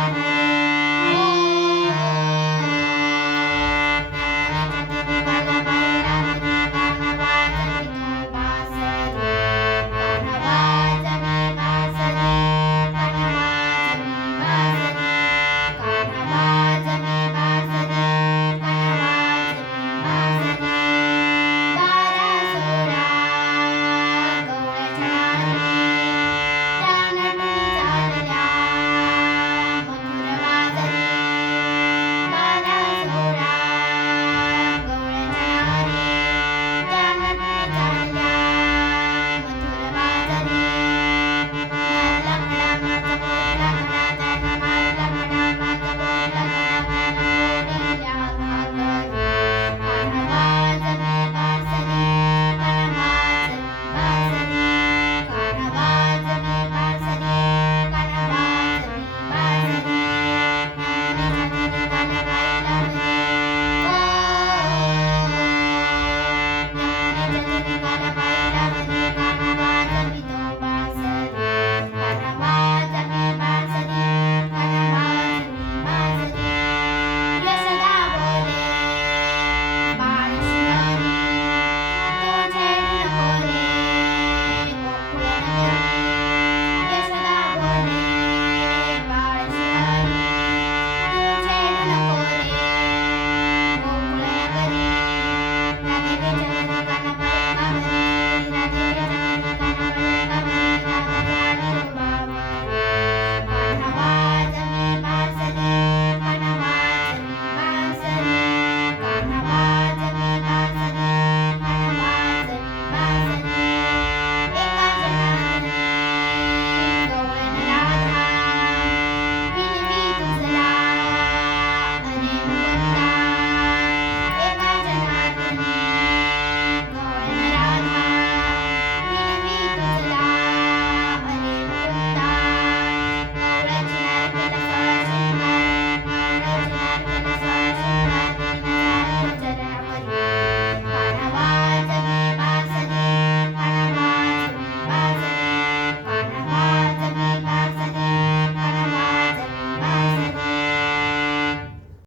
Thank you.